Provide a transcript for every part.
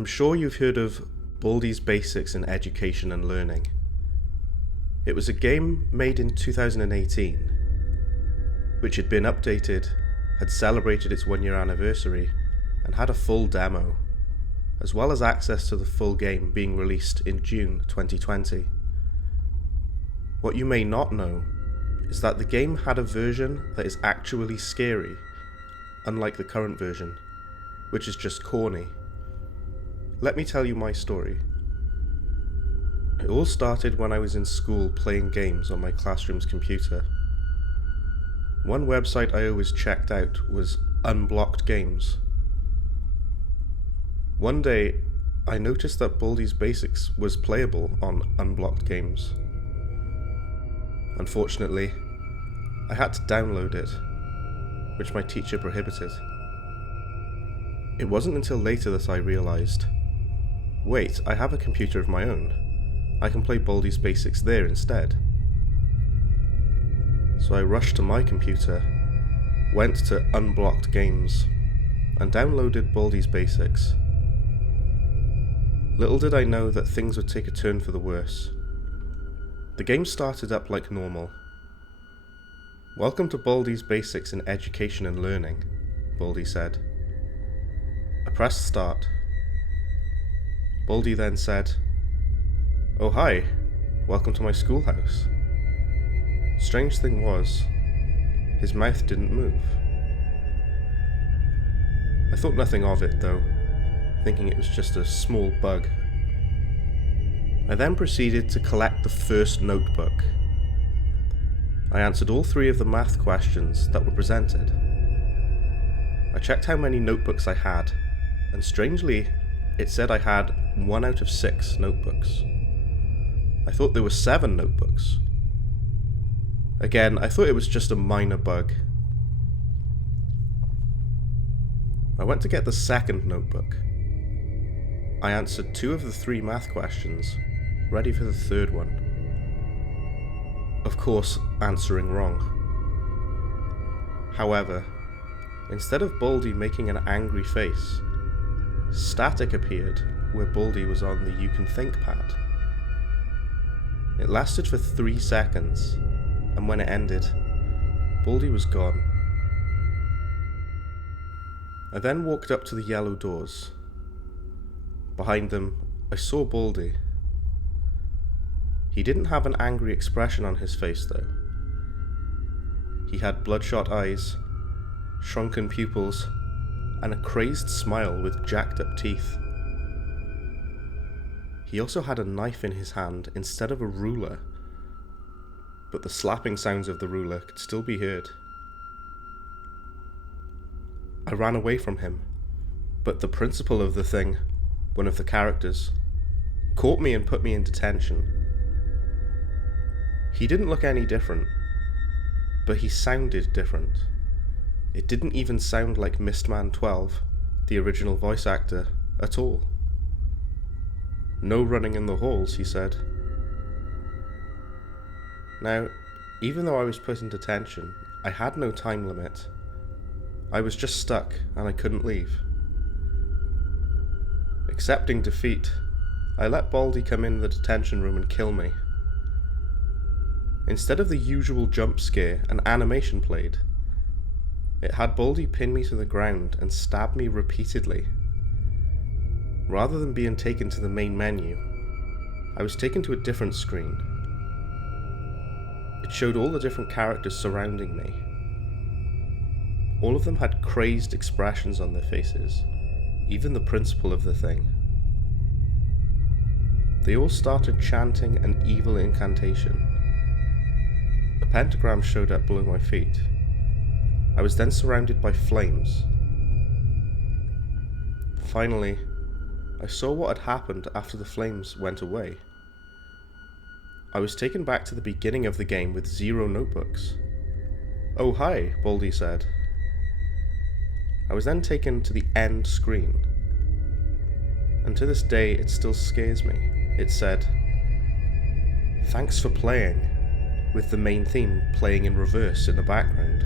I'm sure you've heard of Baldi's Basics in Education and Learning. It was a game made in 2018, which had been updated, had celebrated its 1-year anniversary, and had a full demo, as well as access to the full game being released in June 2020. What you may not know is that the game had a version that is actually scary, unlike the current version, which is just corny. Let me tell you my story. It all started when I was in school playing games on my classroom's computer. One website I always checked out was Unblocked Games. One day, I noticed that Baldi's Basics was playable on Unblocked Games. Unfortunately, I had to download it, which my teacher prohibited. It wasn't until later that I realised, wait, I have a computer of my own. I can play Baldi's Basics there instead. So I rushed to my computer, went to Unblocked Games, and downloaded Baldi's Basics. Little did I know that things would take a turn for the worse. The game started up like normal. "Welcome to Baldi's Basics in Education and Learning," Baldi said. I pressed start. Baldi then said, "Oh hi, welcome to my schoolhouse." Strange thing was, his mouth didn't move. I thought nothing of it though, thinking it was just a small bug. I then proceeded to collect the first notebook. I answered all 3 of the math questions that were presented. I checked how many notebooks I had, and strangely, it said I had 1 out of 6 notebooks. I thought there were 7 notebooks. Again, I thought it was just a minor bug. I went to get the second notebook. I answered 2 of the 3 math questions, ready for the third one. Of course, answering wrong. However, instead of Baldi making an angry face, static appeared where Baldi was on the You Can Think pad. It lasted for 3 seconds, and when it ended, Baldi was gone. I then walked up to the yellow doors. Behind them, I saw Baldi. He didn't have an angry expression on his face though. He had bloodshot eyes, shrunken pupils, and a crazed smile with jacked up teeth. He also had a knife in his hand instead of a ruler, but the slapping sounds of the ruler could still be heard. I ran away from him, but the principal of the thing, one of the characters, caught me and put me in detention. He didn't look any different, but he sounded different. It didn't even sound like Mistman 12, the original voice actor, at all. "No running in the halls," he said. Now, even though I was put in detention, I had no time limit. I was just stuck and I couldn't leave. Accepting defeat, I let Baldi come in the detention room and kill me. Instead of the usual jump scare, an animation played. It had Baldi pin me to the ground and stab me repeatedly. Rather than being taken to the main menu, I was taken to a different screen. It showed all the different characters surrounding me. All of them had crazed expressions on their faces, even the principal of the thing. They all started chanting an evil incantation. A pentagram showed up below my feet. I was then surrounded by flames. Finally, I saw what had happened after the flames went away. I was taken back to the beginning of the game with 0 notebooks. "Oh hi," Baldi said. I was then taken to the end screen. And to this day it still scares me. It said, "Thanks for playing," with the main theme playing in reverse in the background.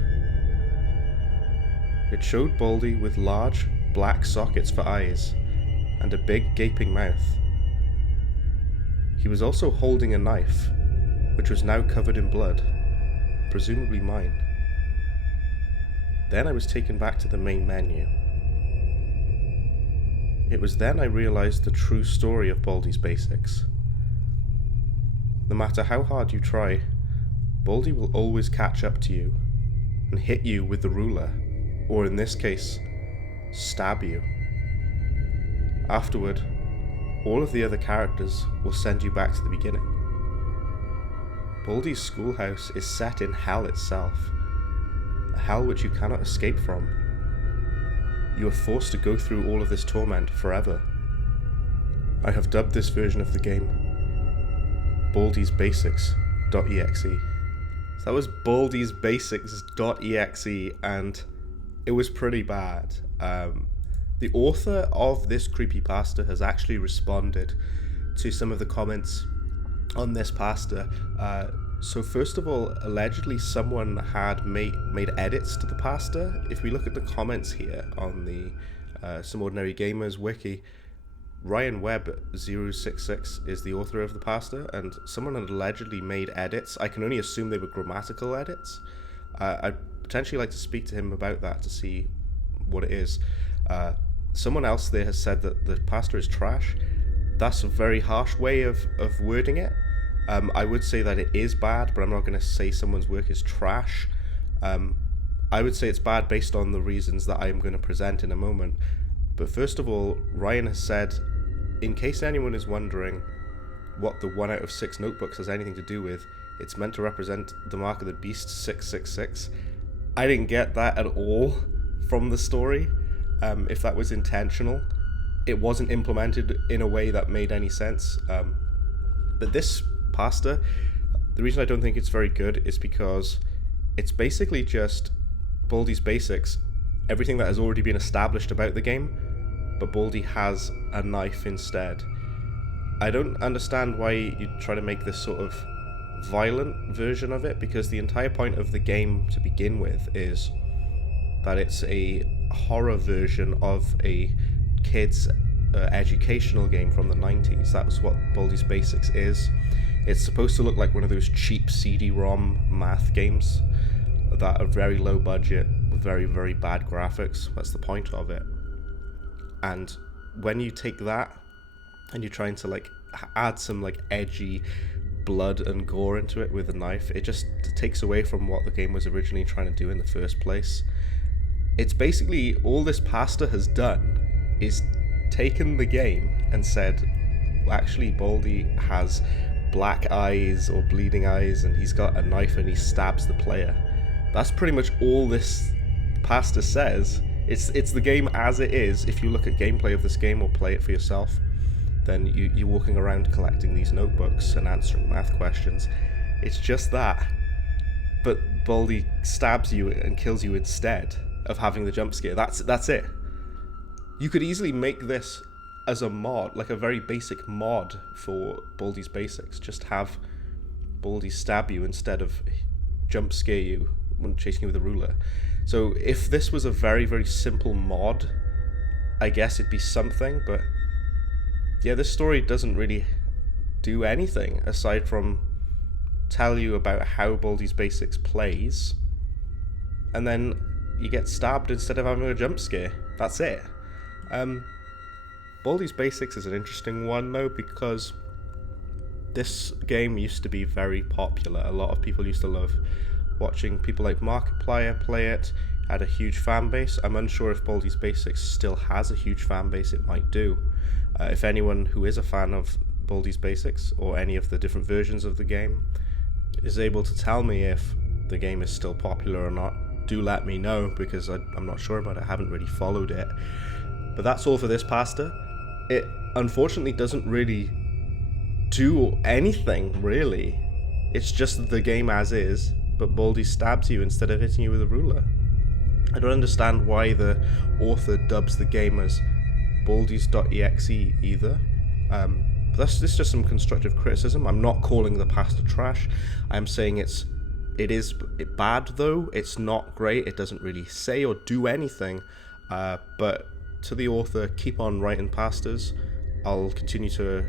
It showed Baldi with large, black sockets for eyes, and a big gaping mouth. He was also holding a knife, which was now covered in blood, presumably mine. Then I was taken back to the main menu. It was then I realised the true story of Baldi's Basics. No matter how hard you try, Baldi will always catch up to you and hit you with the ruler, or in this case, stab you. Afterward, all of the other characters will send you back to the beginning. Baldi's schoolhouse is set in hell itself, a hell which you cannot escape from. You are forced to go through all of this torment forever. I have dubbed this version of the game Baldi's Basics.exe. So that was Baldi's Basics.exe, and it was pretty bad. The author of this creepypasta has actually responded to some of the comments on this pasta. So first of all, allegedly someone had made edits to the pasta. If we look at the comments here on the Some Ordinary Gamers wiki, Ryan Webb 066 is the author of the pasta, and someone had allegedly made edits. I can only assume they were grammatical edits. I'd potentially like to speak to him about that to see what it is. Someone else there has said that the pasta is trash. That's a very harsh way of wording it. I would say that it is bad, but I'm not going to say someone's work is trash. I would say it's bad based on the reasons that I'm going to present in a moment. But first of all, Ryan has said, in case anyone is wondering what the 1 out of 6 notebooks has anything to do with, it's meant to represent the mark of the beast 666. I didn't get that at all from the story. If that was intentional, it wasn't implemented in a way that made any sense. But this pasta, the reason I don't think it's very good is because it's basically just Baldi's Basics, everything that has already been established about the game, but Baldi has a knife instead. I don't understand why you try to make this sort of violent version of it, because the entire point of the game to begin with is that it's a horror version of a kid's educational game from the 90s. That was what Baldi's Basics is. It's supposed to look like one of those cheap CD-ROM math games that are very low budget with very, very bad graphics. That's the point of it. And when you take that and you're trying to like add some like edgy blood and gore into it with a knife, it just takes away from what the game was originally trying to do in the first place. It's basically all this pasta has done is taken the game and said, well, actually Baldi has black eyes or bleeding eyes and he's got a knife and he stabs the player. That's pretty much all this pasta says. It's the game as it is. If you look at gameplay of this game or play it for yourself, then you're walking around collecting these notebooks and answering math questions. It's just that. But Baldi stabs you and kills you instead of having the jump scare. That's it. You could easily make this as a mod, like a very basic mod for Baldi's Basics. Just have Baldi stab you instead of jump scare you when chasing you with a ruler. So if this was a very, very simple mod, I guess it'd be something, but yeah, this story doesn't really do anything aside from tell you about how Baldi's Basics plays, and then you get stabbed instead of having a jump scare. That's it. Baldi's Basics is an interesting one though, because this game used to be very popular. A lot of people used to love watching people like Markiplier play it. Had a huge fan base. I'm unsure if Baldi's Basics still has a huge fan base. It might do. If anyone who is a fan of Baldi's Basics or any of the different versions of the game is able to tell me if the game is still popular or not, do let me know, because I'm not sure about it. I haven't really followed it. But that's all for this pasta. It unfortunately doesn't really do anything, really. It's just the game as is, but Baldi stabs you instead of hitting you with a ruler. I don't understand why the author dubs the game as Baldi's.exe either. But that's just some constructive criticism. I'm not calling the pasta trash. I'm saying it is bad though. It's not great. It doesn't really say or do anything. But to the author, keep on writing pastas. I'll continue to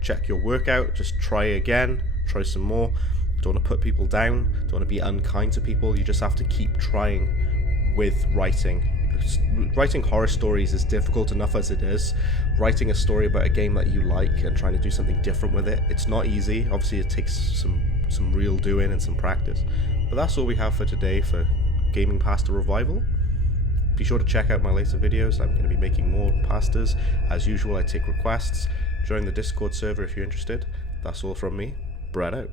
check your work out, just try again, try some more. Don't want to put people down, don't want to be unkind to people. You just have to keep trying with writing. Writing horror stories is difficult enough as it is. Writing a story about a game that you like and trying to do something different with it, it's not easy. Obviously it takes some real doing and some practice. But that's all we have for today for Gaming Pasta Revival. Be sure to check out my later videos. I'm going to be making more pastas. As usual, I take requests. Join the Discord server if you're interested. That's all from me. Brad out.